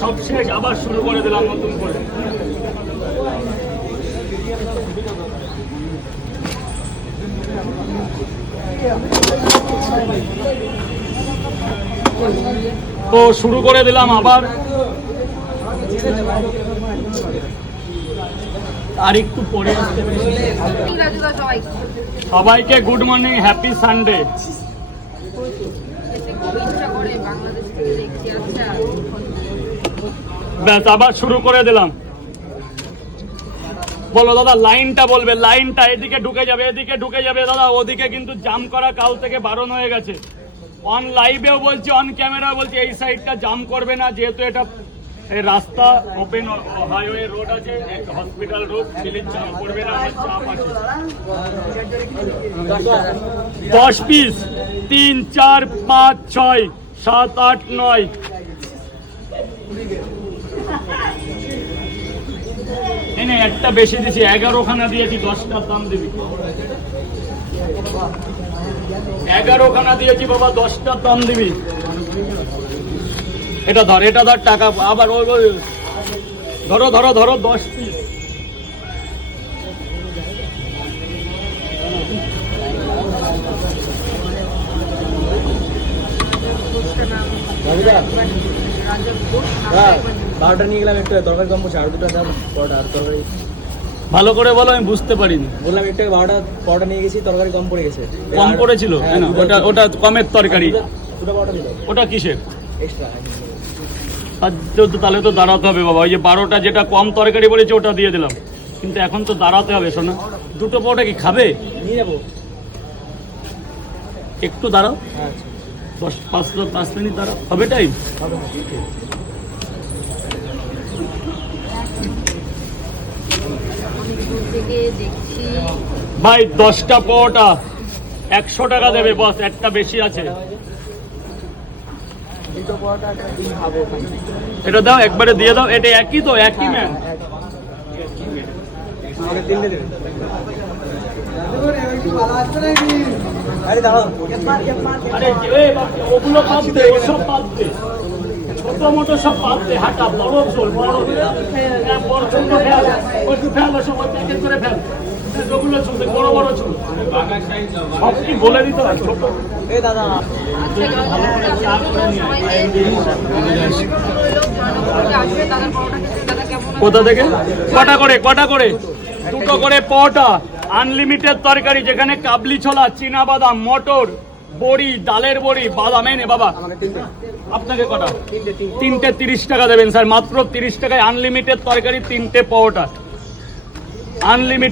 সব শেষ, আবার শুরু করে দিলাম নতুন করে। তো শুরু করে দিলাম আবার। আর একটু পরে আসতে সবাইকে গুড মর্নিং, হ্যাপি সানডে। ব্যাস আবার শুরু করে দিলাম। বলো দাদা, লাইনটা বলবে, লাইনটা এদিকে ঢুকে যাবে, এদিকে ঢুকে যাবে দাদা। ওদিকে কিন্তু জাম করা কাল থেকে বারণ হয়ে গেছে। অন লাইভেও বলছি, অন ক্যামেরা বলছি, এই সাইডটা জাম করবে না, যেহেতু এটা এই রাস্তা ওপেন হাইওয়ে রোড আছে, হসপিটাল রোড, দিল্লির জাম করবে না। আমার চাপ আছে 10 পিস, 3, 4, 5, 6, 7, 8, 9। এনে একটা বেশি দিছি, 11 খানা দিয়েছি, 10টার দাম দিবি। 11 খানা দিয়েছি বাবা, 10টার দাম দিবি। এটা ধর, এটা ধর, টাকা আবার ওই ধরো ধরো ধরো, 10 পিস। বারোটা নিয়ে গেলাম, একটা তরকারি কম করছে, আর দুটো দাম পরোটা আর তরকারি। ভালো করে বলো, আমি বুঝতে পারিনি। বললাম একটা 12টা পরোটা নিয়ে গেছি, তরকারি কম পড়ে গেছে। কম পড়েছিল? ওটা ওটা কমের তরকারি। দুটো পরোটা দিল। ওটা কিসের এক্সট্রা? তাহলে তো দাঁড়াতে হবে বাবা। ওই যে 12টা যেটা কম তরকারি বলেছে ওটা দিয়ে দিলাম, কিন্তু এখন তো দাঁড়াতে হবে। শোনা, দুটো পরোটা কি খাবে? নিয়ে যাবো। একটু দাঁড়াও, আচ্ছা 5 মিনিট দাঁড়াও, হবে টাইম। ভাই 10টা পরোটা 100 টাকা দেবে বস, একটা বেশি আছে। দুটো পরোটা খাবো। এটা দাও, একবারে দিয়ে দাও। এটা একই তো, একই ম্যাম। তিনটে দেবে। আরে দাঁড়াও, আরে ওগুলো বাদ দে, ওসব বাদ দে, ছোট মোটো সব বাদ দে। হাঁটা বড় চোল, বড় বড় ছোট ফেল, ওইটু ফেল, ওসব প্যাকেট করে ফেল। ওগুলো চলবে, বড় বড় চুল সব কি বলে দিতে হয়? ছোট এই দাদা কোথা থেকে? কটা করে? দুটো করে পরোটা, আনলিমিটেড তরকারি, যেখানে কাবলি ছোলা, চীনা বাদাম, মটর, বড়ি, ডালের বড়ি, বাদাম। এনে বাবা, আপনাকে কটা? তিনটে 30 টাকা দেবেন স্যার, মাত্র 30 টাকায় আনলিমিটেড তরকারি, 3টে পরোটা, আনলিমিটেড।